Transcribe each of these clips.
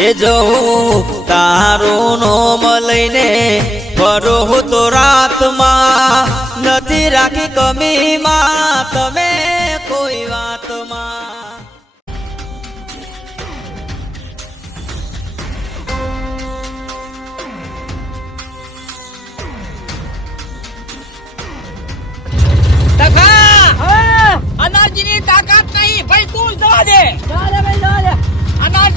એ જવું તારું નોમ લઈને ફરો તો રાતમાં નથી રાખી કમીમાં. તમે કોઈ વાતમાં. ટકા તાકાત નહીં ભાઈ તું જ જવા દે.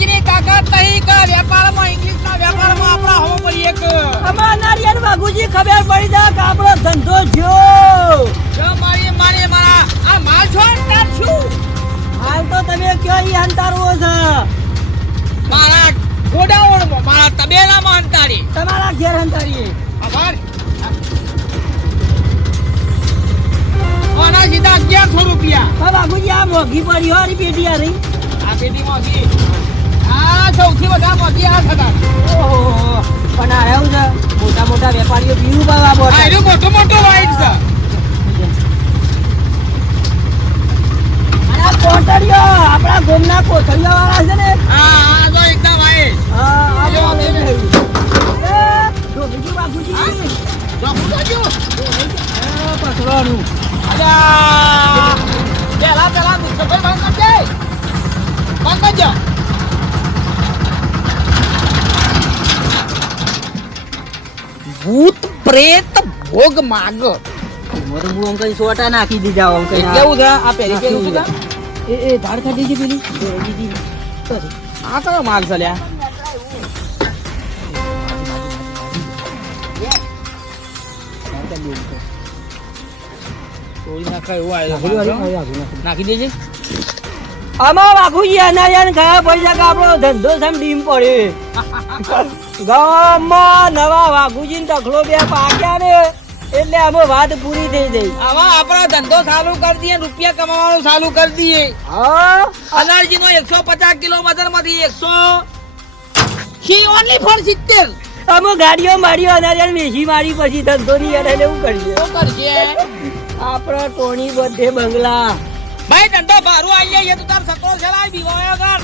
અનારજીની તાકાત નહીં કે વેપારમાં ઇંગ્લિશના વેપારમાં આપણા હો પડી એક. ખબર પડી જાય કે આપણો ધંધો જો જો મારી મારી મારા. આ માલ છો? તાર છું? હાલ તો તમે કયો ઈ અંતારવો છે? મારા ગોડાઉનમાં મારા તબેલામાં અંતારી તમારા ઘેર અંતારીએ આભાર. ઓના સીધા અગિયારસો રૂપિયા. હવે બાબુજી આ મોઘી પડી હોરી પેટી આ રહી. આ પેટી મોંઘી આ સૌથી બધા મોંઘી આ ઓહો પણ આ એવું છે મોટા મોટા વેપારીઓ પીવું મોટો મોટો વાઈટ છે. આપણા ગોમના કોથળીઓ વાળા છે ને. હા હા જો એકદમ વાઈટ. હા આ જો. બાપુજી. પકડવાનું. અલ્યા. પેલા પેલા મુસ્તફાઈ બંધ કરજે. બંધ કરજો. ભૂત પ્રેત ભોગ માગ અંકલ સોટા નાખી દીધા અંકલ કેવું છે આ પહેરી કેવું છે એ એ ધાર ખાધી છે પેલી? દીધી. આ કયો માલ છે લ્યા નાખા દેજે. આમાં બાપુજી અનારિયાને ખબર પડી જાય કે આપણો ધંધો સામે ડીમ પડે ગામમાં નવા વાઘુજી તખલો બે પાક્યા ને એટલે આમાં વાત પૂરી થઈ ગઈ. આવા આપણો ધંધો ચાલુ કરી દઈએ રૂપિયા કમાવાનું ચાલુ કરી દઈએ. હા? અનારજી નો એકસો પચાસ કિલો વજનમાંથી એકસો શી ઓનલી ફોર સિત્તેર? અમે ગાડીઓ મારીઓ અનારિયાને વેચી મારી પછી ધંધો ની અને એવું કરીએ શું કરશે આપણો ટોણી બધે બંગલા. ભાઈ ધંધો ભારું આવી જાય તો તાર સકરો ચલાય બીવાયો કર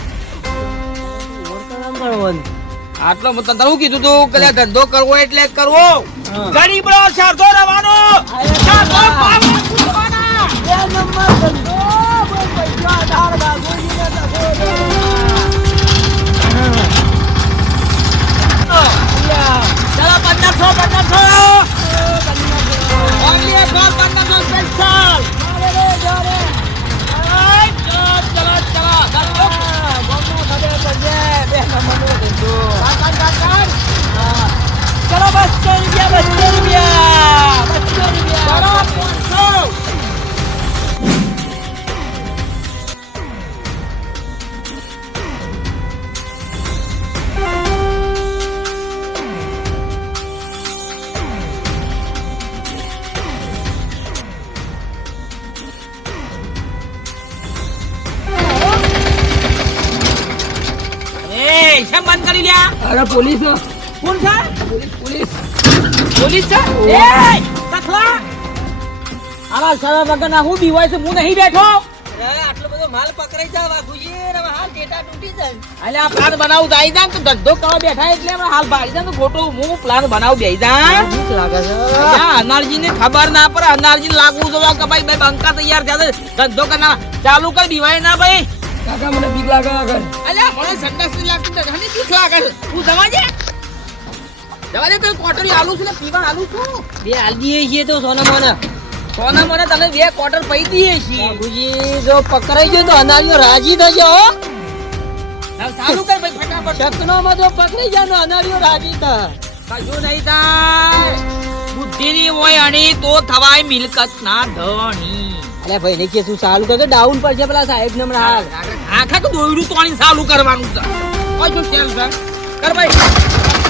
વર્તમાન કરવાનું. આટલો મતલબ તરવું કીધું તું કે ધંધો કરવો એટલે કરવો ગરીબ રો શરદો રવાનો કાકા કાકા હા. ચલો બસો રૂપિયા બસો રૂપિયા બસો ચલો રૂપિયા પાંચસો એ શેમ બંધ કરી લ્યા અરે પોલીસ કોણ છે પોલીસ પોલીસ છે? એ! સખલા! આવા સરળ વગરના હું બીવાય છે હું નહીં બેઠો. આટલો બધો માલ પકડાઈ જાય વાઘુજી ને હાલ ટેટા તૂટી જાય. અલે આ પ્લાન બનાવું જાય જાય તો ધંધો કરવા બેઠા એટલે હાલ ભાડી જાય તો ખોટો હું પ્લાન બનાવું બેહી જાય ભૂખ લાગે છે. અનારજી ને ખબર ના પડે અનારજી લાગવું જોવા કે ભાઈ ભાઈ બંકા તૈયાર થયા ધંધો કરના ચાલુ કર બીવાય ના ભાઈ. કાકા મને બીક લાગે આગળ. અલ્યા મને સંડાસની લાગતી બીક લાગે તું જવા દે. જવા દે તો કોટરી આલુ છે ને પીવા આલુ છું બે હાલ દઈએ છીએ તો સોના મોના સોના મોના તને બે ક્વાર્ટર પઈ દઈએ છીએ ગુજી જો પકડાઈ ગયો તો અનાજો રાજી થજો હો ચાલુ કર ભાઈ ફટાફટ શકનોમાં જો પકડાઈ જાય તો રાજી થાય કશું નહીં થાય બુદ્ધિની હોય અણી તો થવાય મિલકત ના ધણી અરે ભાઈ કે શું ચાલુ કરે ડાઉન પર છે પેલા સાહેબ ને હમણાં હાલ આખા તો દોયડું તોણી ચાલુ કરવાનું છે કોઈ જો ખેલ છે કર ભાઈ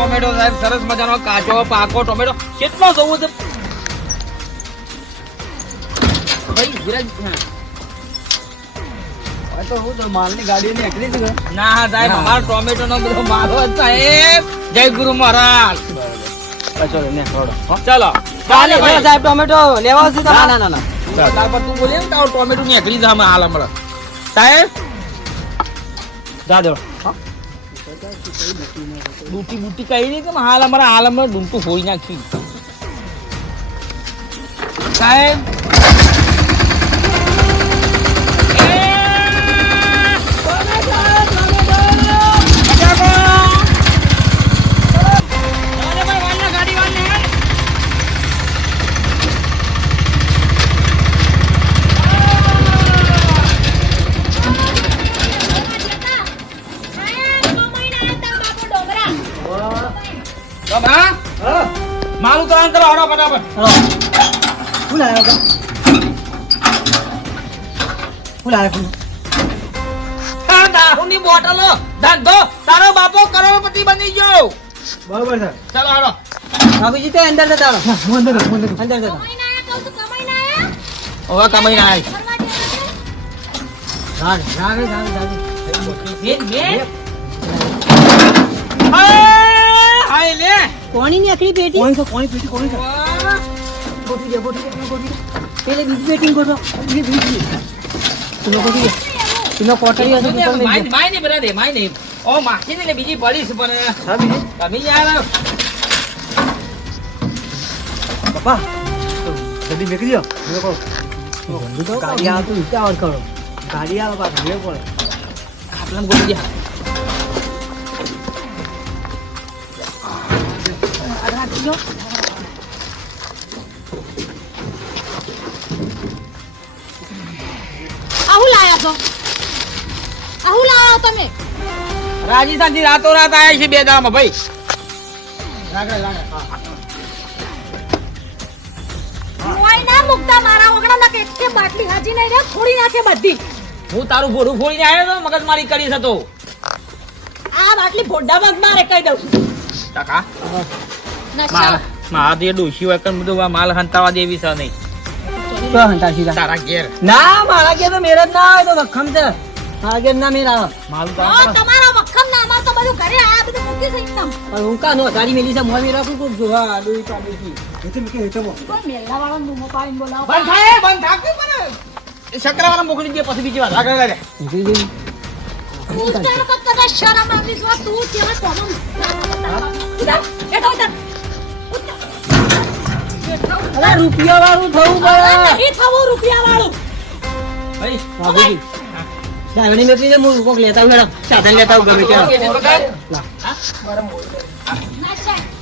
ટોમેટો સાહેબ સરસ મજાનો કાચો પાકો ટોમેટો. કેટલો જોવું છે? ભાઈ વિરાજ હા. તો હું તો માલની ગાડી નીકળી છે. ના સાહેબ અમારો ટોમેટો નો બધો મારો સાહેબ જય ગુરુ મહારાજ. ચલો ને ચલો સાહેબ ટોમેટો લેવા આવશે ના, ના, ના, ના. તાર પર તું બોલે તારો ટોમેટો નીકળી જાય હાલ હમણાં. સાહેબ? જા દો બુટી કઈ નહીં કે હાલ અમારા હાલ અમારે ડૂંટું હોઈ નાખી. સાહેબ મારું તો અંતર હડો ફટાફટ. ફૂલ આવ્યો ફૂલ આવ્યો આ દારૂની બોટલો. ધંધો. તારો બાપો કરોડપતિ બની ગયો. બરોબર સર ચાલો હાલો. બાબુજી તો અંદર જતા રહો. અંદર અંદર જતા હવે કમાઈને આવી રાગ રાગ રાગ રાગ. બેન બેન હાય હાય લે ની આખરી પેટી? કોણ કોની પેટી? વાહ. ગોઠવી દે ગોઠવી દે ગોઠવી દે. પેલે બીજી પેટી ગોઠવો. બીજી બીજી. તું ગોઠવી દે. તું કોટરી હશે તો તમે માય માય નહીં બરાબર માય ને ઓ માખી ને બીજી પડી છે પણ કમી યાર. પપ્પા જલ્દી મને કહો ગાડી આવતું તો ઉતાવળ કરો. ગાડી આવે પાછું પડે ગોઠવી ગોળી ગયા આહુ લાયા છો? આહું લાયા તમે? રાજસ્થાનથી રાતો રાત આયા છે બે દાડામાં ભાઈ. મોય ના મુકતા મારા વગડા ના કે બાટલી હાજી નહીં રે થોડી નાખે બધી. હું તારું ભોરું ફોડીને આવ્યો તો મગજ મારી કરી હતો આ બાટલી ભોડા મગ મારે કહી દઉં નશા માલ મારા તે ડોશી હોય કે બધું માલ હંતાવા દેવી છે નહીં. તો હંતા સીધા તારા ઘેર. ના મારા કે તો મેરે ના આવે તો વખમ છે. મારા ના મેરા આવે. માલ તો તમારા વખમ ના અમાર તો બધું ઘરે આ બધું મૂકી છે એકદમ. પણ હું કાનો ગાડી મેલી છે? મેરા જો ડોઈ મૂકી. મેલા વાળો બોલાવો. બંધ થાય બંધ થાકી શકરાવાળા મોકલી દે પછી બીજી વાર. આગળ આગળ નીકળી ગઈ તું તાર કદ શરમ આવી જો તું જેવા કોમન ઉધર એઠો ઉધર અરે રૂપિયા વાળું થવું પડે. નહીં થવું રૂપિયા વાળું ભાઈ બાબુજી દાવણી મેકલી હું કોક લેતા હું મેડમ. સાધન લેતા હું ગમે ત્યાં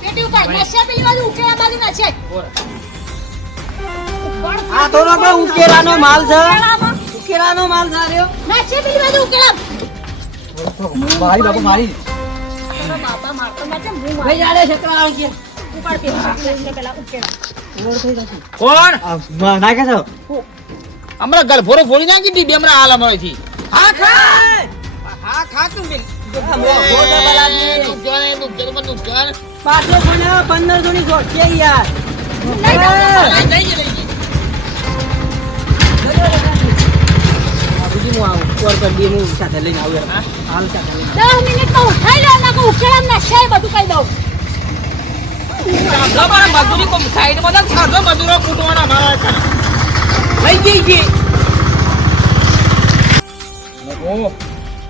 પેટી ઉપર નશા પેલી બાજુ ઉકેલા બાજુ નશા આ તો ઉકેલાનો માલ છે. ઉકેલાનો માલ છે રહ્યો પેલી બાજુ ઉકેલા મારી બાપા મારી. બાપા મારતો નથી હું ભાઈ જાડે છકરા કે ઉપાડ પેલા પેલા ઉકેલા કોણ? નાખે છો. હમણાં ગલફોરો ફોડી નાખી દીધી હમણાં હાલ હમણાં થી હા ખા હા ખા તું બિલ પાછો ની યાર. હું. આવું? કરી દઈએ હું સાથે લઈને આવું યાર. હાલ સાથે દસ મિનિટ તો ઉઠાઈ લે ના ઉકેલા નશા બધું કઈ દઉં.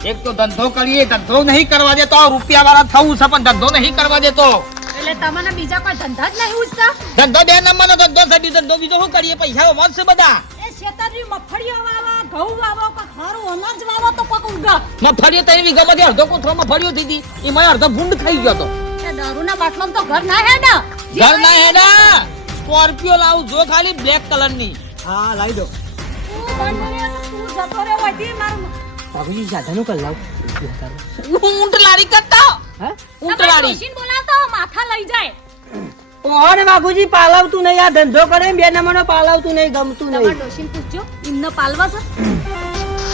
એક તો ધંધો કરીએ ધંધો નહીં કરવા દેતો રૂપિયા વાળા થવું છે પણ ધંધો નહીં કરવા દેતો. એટલે તમને બીજા કોઈ ધંધા જ નહીં ઉઠતા ધંધો બે નંબરનો ધંધો છે ધંધો બીજો શું કરીએ? પૈસા વધશે બધા? એ શેતાજી મફળીઓ વાવો ઘઉં વાવો કે સારું અનાજ વાવો તો કોક ઉગા. મફળીઓ ત્રણ વીઘામાંથી અડધો કોથળો મફળીઓ થઈ હતી એમાં અડધો ભૂંડ ખાઈ ગયો તો એ દારૂના બાટલામાં તો ઘર ના હે ઘર ના હેડા. સ્કોર્પિયો લાવું જો ખાલી બ્લેક કલરની. હા લાવી દો. બાબુજી સાધનો કરી લાવ. ઊંટ લારી કરતા? ઊંટ લારી ડોશીને માથા લઈ જાય. ઓને બાબુજી પાલાવતું નહીં. આ ધંધો કરે ને બે નંબરનો પાલાવતું નહીં ગમતું નહીં. ડોશીને પૂછજો એમને પાલવા છે?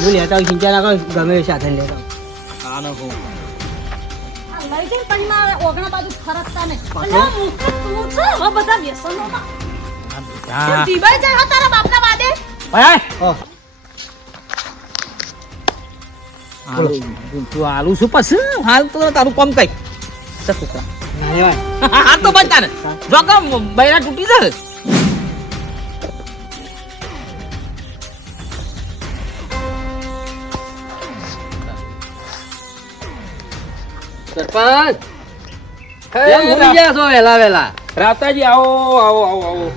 હું લેતા હું ચિંતા ગમે સાધન લેતા આનો હું જઈને પછી મારે ઓગણા બાજુ ખરકતા નહીં. એટલે આ તું છે. હવે બધા વ્યસનોમાં કેમ દીવાઈ જાય તારા બાપના વાદે? તું આલુ શું પછી? હાલ તો તારું કોમ કઈ. સકુકરા હા તો બચતા ને. જો કે બૈરા તૂટી જાય સરપંચ. કેમ ભૂલી ગયા છો? વહેલા વહેલા રાતાજી આવો આવો આવો આવો.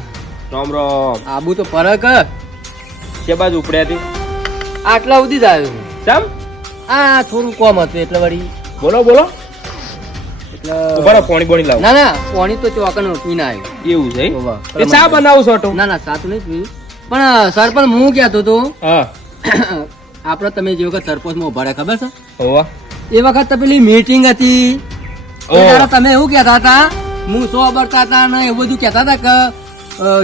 રામ રામ. આબુ તો ફરક. કે બાજુ ઉપડ્યા હતી આટલા સુધી જ આવ્યો ચમ? આ થોડું કોમ હતું એટલે વળી. બોલો બોલો. એટલે ઊભા રહો, બોણી લાવો. ના ના પાણી તો ચોકન પીને આવ્યો એવું છે. એ ચા બનાવું છો તો? ના ના સાતું નહીં પીવું. પણ સરપંચ હું કહેતો હતો. હા. આપણે તમે જે વખત સરપંચમાં ઊભા ખબર છે? હોવા. એ વખત તો પેલી મીટિંગ હતી. તમે એવું કહેતા હતા હું સો બરતા હતા ને એવું બધું કહેતા હતા કે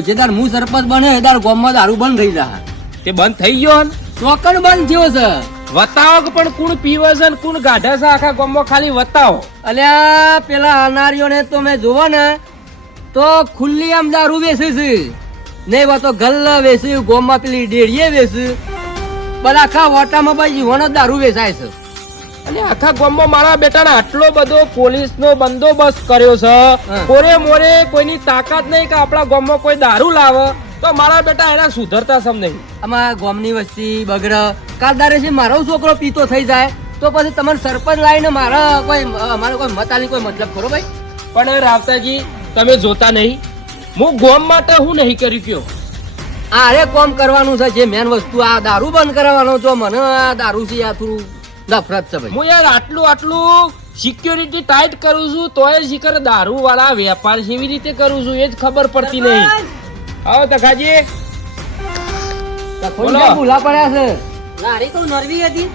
જે તાર હું સરપંચ બને એ દાડ ગામમાં દારૂ બંધ થઈ જાય. તે બંધ થઈ ગયો ને? ચોકન બંધ થયો છે. વતાવો કે પણ કુણ પીવે છે ને કુણ ગાઢે છે આખા ગામમાં? ખાલી વતાવો. અલ્યા પેલા અનારીઓને તો મેં જોવો ને તો ખુલ્લી આમ દારૂ વેચે છે. નહીં વાતો ગલ્લા વેચે ગોમમાં પેલી ડેડીએ વેચે બધા આખા વટામાં ભાઈ જીવન દારૂ વેચાય છે. અને આખા ગામમાં મારા બેટાને આટલો બધો પોલીસનો બંદોબસ્ત કર્યો છે. કોરે મોરે કોઈની તાકાત નહીં કે આપણા ગામમાં કોઈ દારૂ લાવે. તો મારા બેટા એના સુધરતા સમ નહીં. આમાં ગામની વસ્તી બગડ કાલદારે છે મારો છોકરો પીતો થઈ જાય તો પછી તમારે સરપંચ લાવીને મારા કોઈ અમારો કોઈ મતાની કોઈ મતલબ ખરો ભાઈ? પણ રાવતાજી તમે જોતા નહીં. હું ગોમ માટે હું નહીં કરી કયો આરે કોમ કરવાનું છે જે મેન વસ્તુ આ દારૂ બંધ કરવાનો છો મને આ દારૂ છે આ થોડું નફરત છે ભાઈ. હું યાર આટલું આટલું સિક્યોરિટી ટાઈટ કરું છું તોય શિખર દારૂ વાળા વેપાર કેવી રીતે કરું છું એ જ ખબર પડતી નહીં. આવો તખાજી. બોલો. ભૂલા પડ્યા છે. લારી તો નરવી હતી.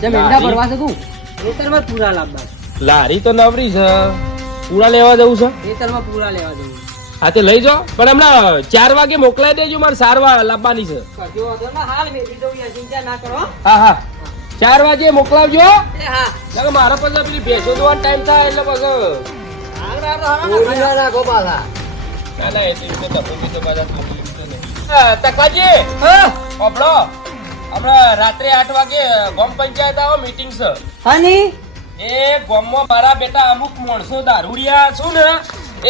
જે મેંડા ભરવા છે તું. ખેતરમાં પૂરા લાવવા. લારી તો નવરી છે. પૂરા લેવા જવું છે? ખેતરમાં પૂરા લેવા જવું. હા તે લઈ જાઓ. પણ હમણાં ચાર વાગે મોકલાઈ દેજો મારે સારવાર લાવવાની છે. હા હા. ચાર વાગે મોકલાવજો એ હા. મારા પછી પેલી ભેંસો દોવાનો ટાઈમ થાય એટલે પછી નાખો પાછા. ના ના એ તો તમે તો પાછા રાત્રે આઠ વાગે ગામ પંચાયત આવો મીટિંગ છે. હાની? એ ગામમાં મારા બેટા અમુક માણસો દારૂડિયા છું ને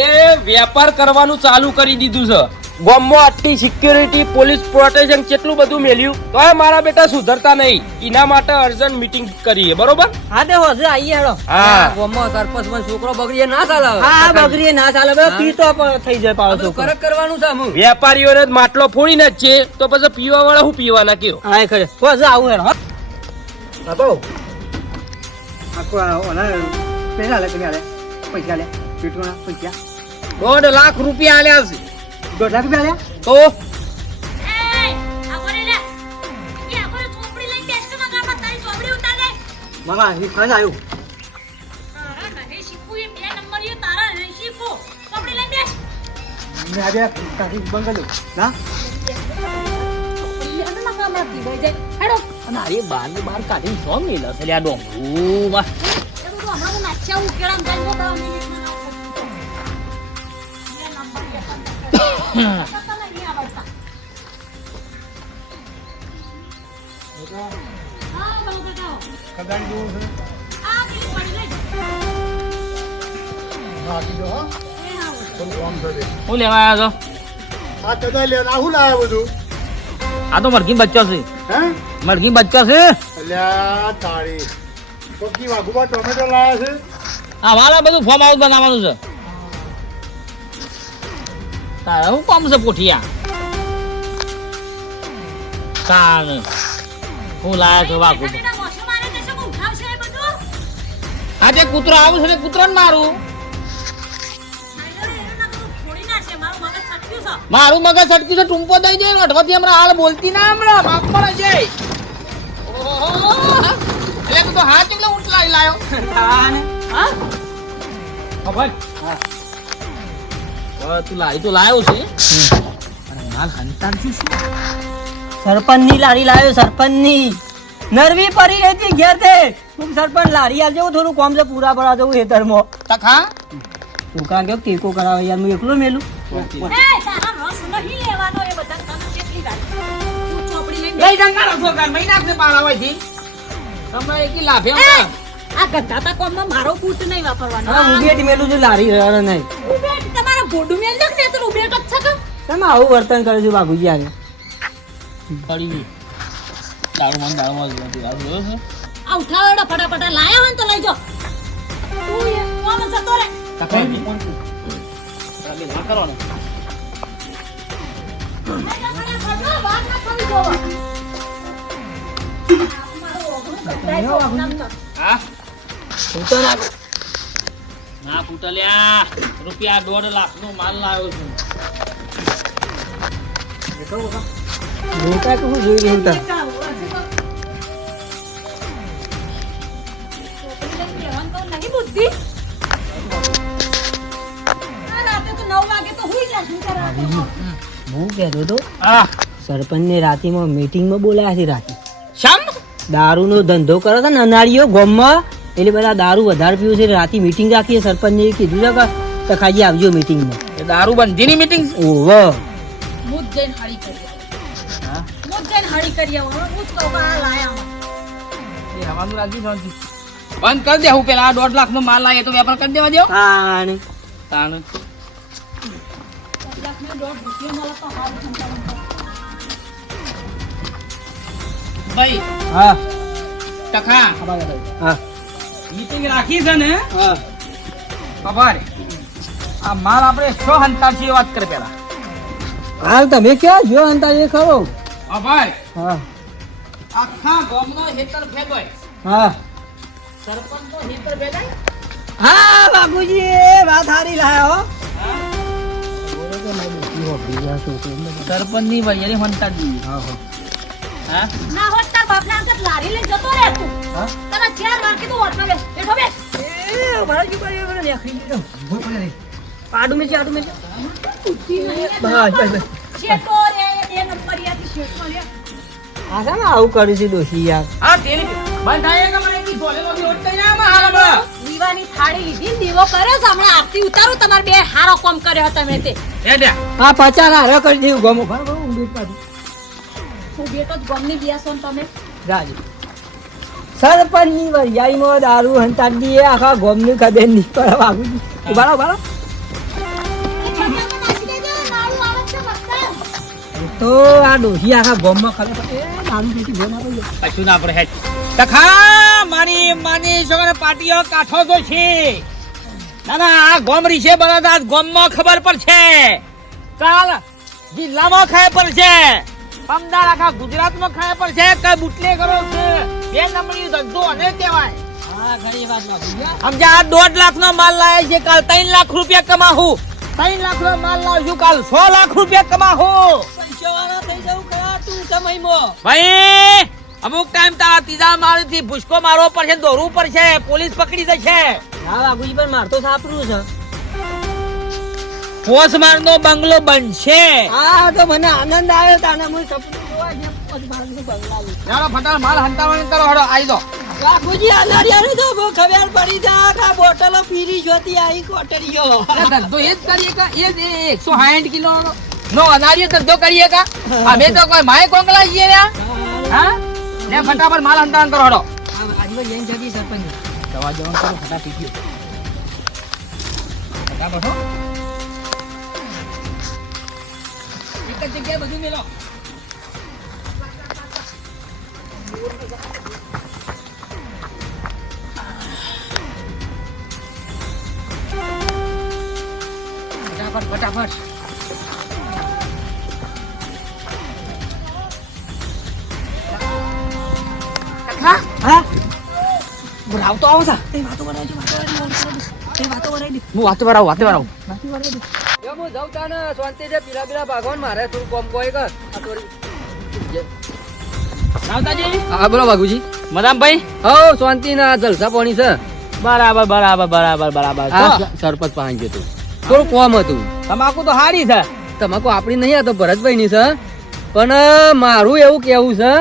એ વેપાર કરવાનું ચાલુ કરી દીધું છે. ગામમાં આટલી સિક્યુરિટી પોલીસ પ્રોટેક્શન કેટલું બધું મેલ્યું તો મારા બેટા સુધરતા નહીં. એના માટે અર્જન્ટ મીટિંગ કરીએ બરોબર? હા તે હોશે આઈએ હેડો. હા. ગામમાં સરપંચમાં છોકરો બગડીએ ના ચાલે હા બગડીએ ના ચાલે. પીતો થઈ જાય પાછો બધું કરક કરવાનું છે હું વેપારીઓને જ માટલો ફોડીને જ છે તો પછી પીવા વાળા હું પીવાના કયો? હા ખરે. કોઈ જા આવું હેડો બાપો આખો ઓના પેલા લે લે પૈસા લે પીટવાના પૈસા. દોઢ લાખ રૂપિયા આલ્યા છે. દોઢ લાખ રૂપિયા તો? મામા એ ખાસ આવ્યું. મેં આજે કાકી કર્યું ના? અરે બાર ને બાર છે લ્યા ડોંગરું હા, કાકા. કદાચ જોવું છે. આ લેવા આવ્યા કદાચ લે ના હું લાવ્યા બધું? આ તો મરઘી બચ્ચો છે. હે? મરઘી બચ્ચો છે. અલ્યા તારી પક્કી વાઘુબા ટોમેટો લાવ્યા છે. આ વાલા બધું ફોર્મ હાઉસ બનાવવાનું છે. તારે હું કામ છે પોઠિયા? કાન હું લાયા છો વાઘું બેટાના મોસો મારે તે શું ઉઠાવશે એ બધું? આ જે કૂતરો આવું છે ને કૂતરો મારું. મારું મગજ સટક્યું છે. ટૂંપો દઈ જાય અઠવાથી હમણાં. હાલ બોલતી ના હમણાં માફ પણ ઓહો. એટલે તું તો હાથ એટલે ઉઠલાઈ લાયો? હા? ખબર હવે તું લાવી તો લાયો છે. અને માલ હંતાન શું? સરપંચની લારી લાવ્યો સરપંચની. નરવી પડી રહી હતી ઘેર તે. હું સરપંચ લારી આ જેવું થોડું કોમ છે પૂરા ભરા જવું હેતરમાં તખા તું કાં કે ટેકો કરાવે યાર હું એકલો મેલું? એ તારા રસ નહીં લેવાનો એ બધા તને કેટલી વાર તું ચોપડી લઈને લઈ જંગા રસો ગાન મહી નાખશે પાણા હોયથી તમને એકી લાભે એ, આ ગધાતા કોમમાં મારો બૂટ નહીં વાપરવાનો. હા હું બેટી મેલું છું લારી નહીં ઉભેટ, તમારા ભોડું મેલ નાખ ને તો ઉભેટ કચ્છ છે કે? તમે આવું વર્તન કરે છે બાપુજી યાર પડી દારૂ મન દારૂ માં જ નથી આ જો છે? આ ઉઠાવેડો ફટાફટ લાયા હોય તો લઈ જો તું એ કોમ જતો રે કાકા ની કોણ કરો ને ફટાફટ, હો, ના તો. તો. ના ના રૂપિયા દોઢ લાખ નો માલ લાવ્યો છું. હું કાંઈ કહું જોઈ રહ્યું તા તો તો? હું કહેતો હતો સરપંચને રાતીમાં મીટિંગમાં બોલાયા છે રાતે. શામ? દારૂનો ધંધો કરો તો ને અનાળીઓ ગામમાં? એટલે બધા દારૂ વધારે પીવું છે રાતે મીટિંગ રાખીએ સરપંચને કીધું છે કે તખાજી આવજો મીટિંગમાં એ દારૂ બંધીની મીટિંગ જઈને હળી કરી. હું જ જઈને હળી કરી આવું. લાયા એ હવાનું બંધ કરી દે હું પેલા દોઢ લાખ નો માલ લાવીએ તો વેપાર કરી દેવા તાણ. તાણ. કરે. ભાઈ. હા. ટકા હા. મીટિંગ રાખી છે ને? ખબર? આ માલ આપણે હંતાર છે વાત કરે પેલા. હાલ તમે ક્યાં જો એ ખરો ખબર? હા. આખા ગામનો હેતર ફેગોય હા. સરપંચનો હેતર ફેગાય હા બાબુજી વાત સારી લાયો સરપંચની વૈયારી હંતાર હા હા. ના હોત તાર બાપના અંગત લારી લઈને જતો રહે તું. હા? તને ચાર વાર કીધું હોટમાં બેસ. બેઠો બેસ. પાડું મેં આડું મેં બુદ્ધિ નહીં ને બસ બસ બસ. શેઠો રે, એ બે રે. આ આવું કર્યું છે યાર? હા તેની બંધ થાય કે મને કી ધોલેલો બી ઓટ કરી આમાં હાલ દીવાની થાળી લીધી દીવો કર્યો છે હમણાં આરતી ઉતારો તમારે બે હારો કોમ કર્યો તમે તે. એ દે હારો કરી દેવું ગમો બરાબર પાડું ગમની બેસો ને તમે રાજી સરપંચની વરિયાળીમાં દારૂ હંતાડી દઈએ આખા ગોમની ખબર નહીં પડે બાપુજી ઊભા રહો, ઊભા રહો. નાખી દેજો, નાળું આવે છે મસ્ત. તો આ ડોશી આખા ગોમમાં ખબર પડે એ દારૂ પીતી મારી માની છોકરા પાટીઓ કાઠો તો છે ના આ ગોમરી છે બધા ગોમમાં ખબર પડશે. કાલ જિલ્લામાં ખબર પડશે. અમદાવાદ આખા ગુજરાતમાં પણ છે કઈ બુટલે કરો છે? બે નંબરી ધંધો અને કહેવાય. દોઢ લાખ નો માલ લાવે છે કાલ ત્રણ લાખ રૂપિયા કમાવું. ત્રણ લાખ નો માલ લાવશું કાલ સો લાખ રૂપિયા કમાવું. થઈ જવું ખરા તું સમયમાં. ભાઈ અમુક ટાઈમ તારા ત્રીજા માળથી ભૂસકો મારવો પડશે દોરવું પડશે પોલીસ પકડી જશે. હા બાપુજી પણ માર તો સાપરું છે. પોસમાર નો બંગલો બનશે. હા તો મને આનંદ આવ્યો તાને હું સપનું જોવા જે પછી નો બંગલા. ચાલો ફટાફટ માલ હંતાવણી કરો હડો આવી દો બાપુજી આ નડિયાનું તો ખબર પડી જા કા આ બોટલો પીરી જોતી આઈ કોટરીઓ. ધંધો એ જ કરીએ કા? એ જ એકસો સાઠ કિલો નો અનાર્ય ધંધો કરીએ કા? અમે તો કોઈ માય કોંગલા છીએ રે હા? લે ફટાફટ માલ હંતાવણ કરો હડો આજમાં જઈને જગી સરપંચ. દવા જવાનું કરો ફટાફટ પીજો ફટાફટ હો. એક જ જગ્યાએ બધું મેલો ફટાફટ ફટાફટ. હા? રાવતો આવો સા એ વાતો કરાવજો વાતો કરાવજો એ વાતો કરાવી હું વાતો કરાવું વાતો કરાવું દે હું જાઉં તાને શાંતિ છે પીલા પીલા ભાગવાન મારે થોડું કોમ કોઈ કર. આ થોડી રાવતાજી? હા બોલો બાગુજી મદામભાઈ? હો શાંતિ ના જલસા પાણી છે. બરાબર બરાબર બરાબર બરાબર. સરપંચ પાસે ગયો તું. થોડું કોમ હતું. તમાકુ તો હારી છે. તમાકુ આપણી નહીં આ તો ભરતભાઈ ની છે. પણ મારું એવું કેવું છે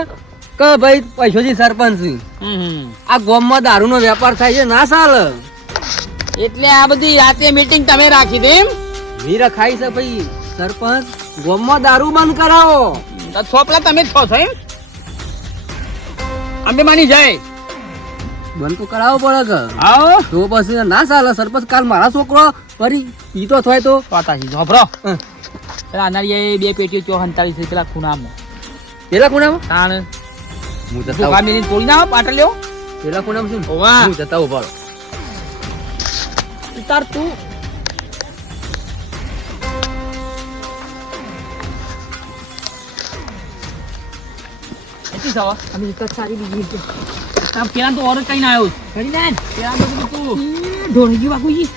કે ભાઈ પૈસોજી સરપંચ. આ ગોમમાં દારૂનો વેપાર થાય છે ના ચાલે એટલે આ બધી રાતે મીટિંગ તમે રાખી દે એમ? વી ખાઈ છે ભાઈ. સરપંચ ગોમમાં દારૂ બંધ કરાવો. તો છોપલા તમે જ છો છો એમ? અમે માની જાય. બંધ તો કરાવો પડે કે આવો. તો પછી ના ચાલે સરપંચ કાલ મારા છોકરો ફરી પીતો થાય તો. પાતાજી જોભરો પેલા અનારિયા બે પેટીઓ ચો હંતાળી છે પેલા ખૂણામાં. પેલા ખૂણામાં? તાણ. હું જતા ધોકા મેલીને તોડી ના પાટલ લ્યો. પેલા ખૂણામાં શું? હું જતા ઊભા તાર તું. એટલી સવા અમે એક જ સારી બીજી આમ પેલા તો ઓર કઈ ના આવ્યો ઘડી ના. પેલા તો તું. ઢોળી ગયું બાપુજી.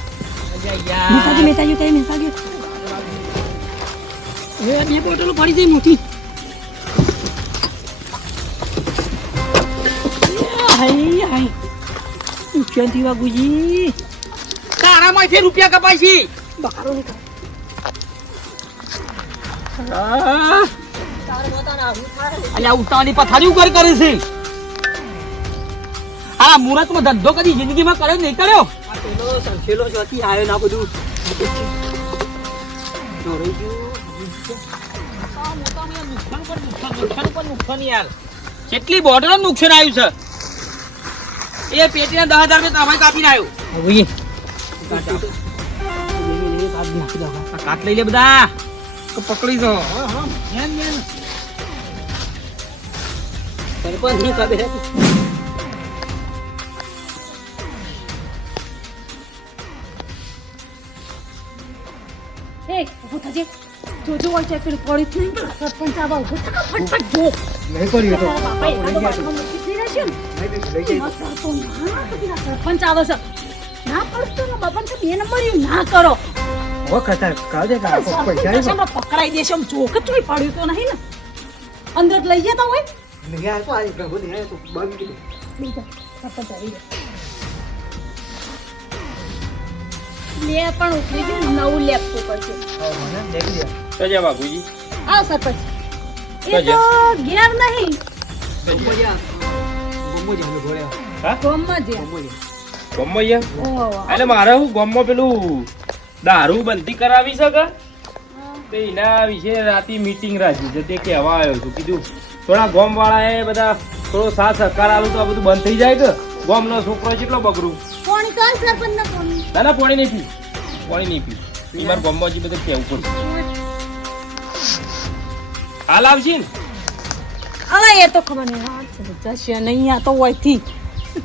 મેસાજી મેસાજી કઈ મેસાજી. એ બે બોટલો પડી જઈ મોટી. બાપુજી. તારામાંથી રૂપિયા કપાય છે. નીકળ. અલ્યા પથારી ઉપર કરે છે. આ મુહૂર્તમાં ધંધો કદી જિંદગીમાં કર્યો નહીં કર્યો? સંખેલો જોતી આવ્યો ના બધું કેટલી બોટલો નુકસાન આવ્યું છે? એ પેટીના દસ હજાર રૂપિયા તમે કાપીને આવ્યો. કાટ લઈ લે બધા. તો પકડી દો. સરપંચની ખબર એ ઊભો થજે. જોજો હોય છે પેલું પડી જ સરપંચ આવા ઊભો થા ફટફટ જો. નહીં કર્યું તો તારા બાપાએ એકાદો બાટલો મૂકી જ રહેશે ને. લઈ જઈ આ સરપંચ ના પછી આ સરપંચ આવે છે. ના પડતો ને બાપાને તો બે નંબર ના કરો. કાઢ. હમણાં પકડાઈ દેશે જોક જ પડ્યું તો નહીં ને. અંદર લઈ જતા હોય. નહીં આવ્યો તો આ ગંગો નહીં આવ્યો તો બાકી કીધું. લઈ જા સરપંચ આવી જાય લે પણ ઉતરી ગયું નવું લેપટોપ પડશે. હવે મને દેખી દે. તો જા બાપુજી. આવ સરપંચ. એ તો ઘેર નહીં. દારૂ બંધી કરાવી શકે? તો એના વિશે રાતે મીટિંગ રાખી છે તે કહેવા આવ્યો છું કીધું. થોડા ગોમ વાળા એ બધા થોડો સાથ સહકાર આલું તો આ બધું બંધ થઈ જાય કે? ગામનો છોકરો કેટલો બગડું કોણ કાલ સરપંચ ના કોણ ના ના પાણી નહીં પી પોણી નહીં પી ઈ માર ગામમાં હજી બધું કેવું પડશે હાલ આવશે ને. હવે એ તો ખબર નહીં. જશે નહીં આ તો હોયથી.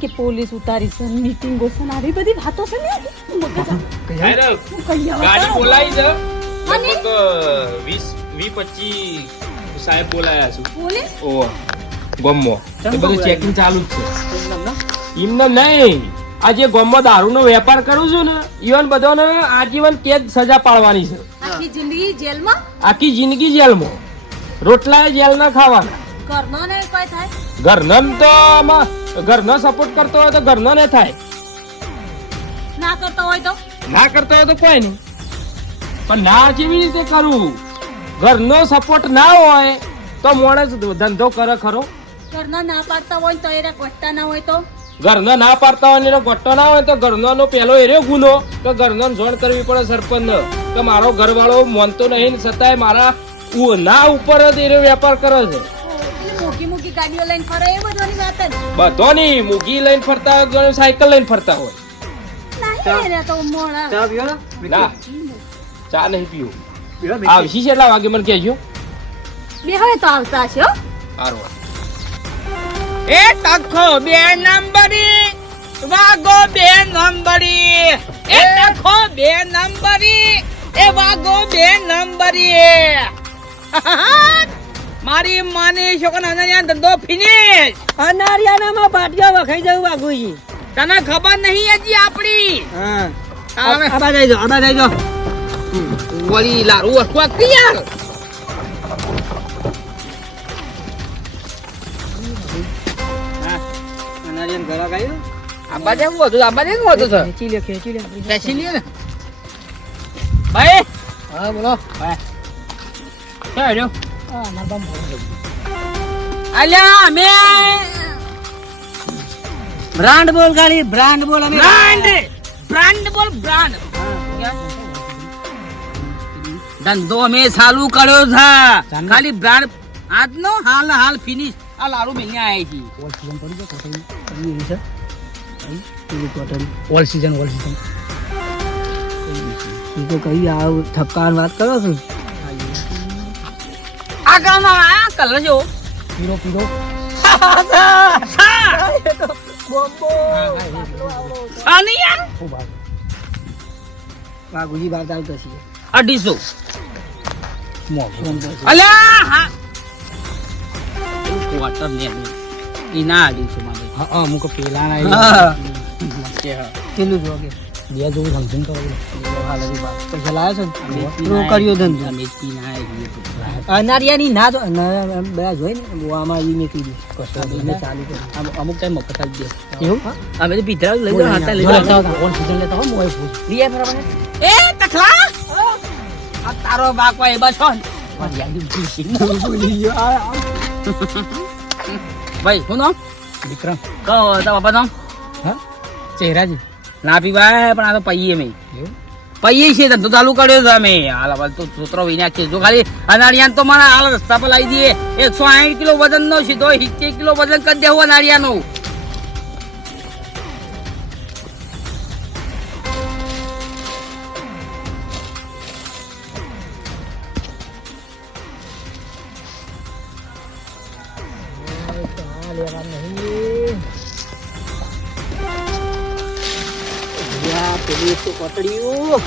કે પોલીસ ઉતારી છે મીટિંગો છે ને આવી બધી વાતો છે ને? ગાડી બોલાવી છે? લગભગ વીસ વીસ પચીસ સાહેબ બોલાયા છું. પોલીસ ઓ ગમો. એ બધું ચેકિંગ ચાલુ જ છે. એમ એમને નહીં. આ જે ગમમાં દારૂનો વેપાર કરું છું ને ઈવન બધાને આજીવન કેદ સજા પાડવાની છે. આખી જિંદગી જેલમાં? આખી જિંદગી જેલમાં. રોટલા જેલના ખાવાના. ઘરનો ને કોઈ થાય? ઘરનો તો આમાં ઘરનો સપોર્ટ કરતો હોય તો ઘરનો ને થાય. ના કરતો હોય તો? ના કરતો હોય તો કોઈ નહીં. પણ ના કેવી રીતે કરવું ઘરનો સપોર્ટ ના હોય તો માણસ ધંધો કરે ખરો. ઘરના ના પાડતા હોય તો એને કોટતા ના હોય તો? ઘરનો ના પાડતા હોય ને એનો ગોટ્ટો ના હોય તો ઘરનો પહેલો પેલો એર્યો ગુનો. તો ઘરનો જોડ કરવી પડે સરપંચ કે મારો ઘરવાળો માનતો નહીં છતાંય મારા ના ઉપર જ એરો વેપાર કરે છે. મોટી મોટી ગાડીઓ લઈને ફરે એ બધાની વાત જ. બધો નહીં મૂકી લઈને ફરતા હોય ઘણા સાયકલ લઈને ફરતા હોય. તો ના? ચા નહીં પીવું. આવશી કેટલા વાગે મને કહેજો. બે હવે તો આવતા છે હો. સારું એ તખો બે નંબરી વાગો બે નંબરી. એ તખો બે નંબરી એ વાગો બે નંબરી. મારી માની છોકરા અનન્યા ધંધો ફિનિશ અનારિયાનામાં પાટિયા વખાઈ જવું બાગુજી તને ખબર નહીં હજી આપણી? હા. આબા જઈ જાઓ આબા જઈ જાઓ. વળી લારું વસ્તુ આપતી યાર અનારિયાને ઘર આગાયું આબા જેવું હતું આબા જેવું હતું સર. ખેંચી લે ખેંચી લે બેસી લે ને. ભાઈ. હા બોલો. ક્યાં રહ્યો હા મારા બામ અલ્યા અમે. બ્રાન્ડ બોલ ગાડી બ્રાન્ડ બોલ અમે. બ્રાન્ડ. બ્રાન્ડ બોલ બ્રાન્ડ. ધંધો અમે ચાલુ કર્યો છે ખાલી બ્રાન્ડ આજનો હાલ હાલ ફિનિશ આ લાડુ મેં આવ્યા છે ઓલ સીઝન ઓલ સીઝન એ તો કઈ આ ઠપકાર વાત કરો છો આ ગામમાં આ કલર જો પીરો પીરો આની યાર વાઘુજી બાર ચાલતો છે અઢીસો. અલ્યા ક્વાર્ટર ને એના ના અઢીસો માં હા અમુક પેલા હા. કેટલું જો કે બે જેવું સમજણ કરો. પૈસા લાવ્યા છો ને? કર્યો ધંધો. અમે ના અનારિયાની ના બધા જોઈ ને? આમાં મેકલી દી એને ચાલુ અમુક- ટાઈમ મફત આપી દે. એવું? અમે તો પીધરા લઈ જાઓ હાથા લઈ જાઓ ઓન સીઝન લેતા હો મોબાઈલ ફોન એ તખલા! આ તારો બાક વાય બસો ભાઈ હું નામ? વિક્રમ. કહો તા બાપા નામ? હા? ચહેરાજી. ના પીવાય પણ આ તો પૈયે મેં. પૈયે છે ધંધો ચાલુ કર્યો છે અમે. હાલ હવે તો સૂત્રો વિના છે. જો ખાલી અનાળિયાન તો મને હાલ રસ્તા પર લાવી દઈએ. એકસો આઠ કિલો વજન નો સીધો સિત્તેર કિલો વજન કરી દેવું અનાળિયાનું યા પેલી એક તો કોટડીયું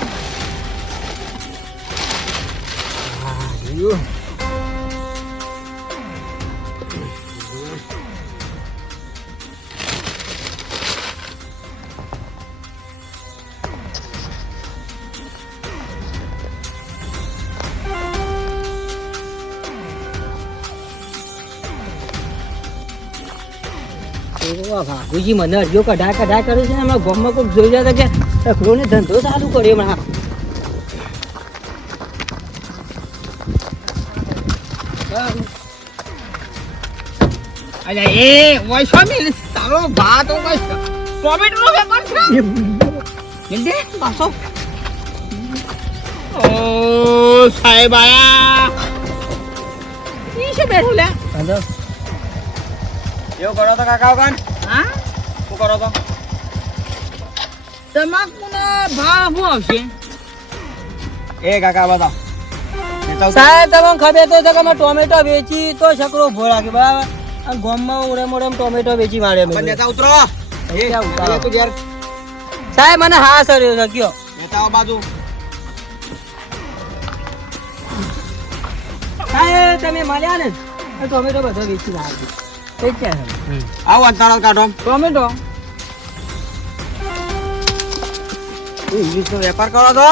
હા મને હરિયો કઢા કઢા કરે છે ને હમણાં ગામમાં કોઈક જોઈ જાય કે રખડોને ધંધો ચાલુ કર્યો હમણાં. અલ્યા એ વૈસો મિલ તારો ભાત ઓ કઈ ટોમેટો નો વેપાર છે? મિલ પાછો. ઓ સાહેબ આયા. ઈ છે બેઠું લે? ધંધો એવું કરો તો કાકા કાન હા? શું કરો તો. તમાકુ ભાવ શું આવશે? એ કાકા બતાવ. સાહેબ તમને ખબર તો છે કે અમે ટોમેટો વેચી તો શકરો ઊભો રાખી બરાબર? અને ગામમાં ઉડે મોડે ટોમેટો વેચી મારે. નેતા ઉતરો. સાહેબ મને હા સર કયો? નેતાઓ બાજુ. સાહેબ તમે મળ્યા ને? ટોમેટો બધો વેચી છે આવો અંતાળો કાઢો. ટોમેટો ઇંગ્લિશ વેપાર કરો તો.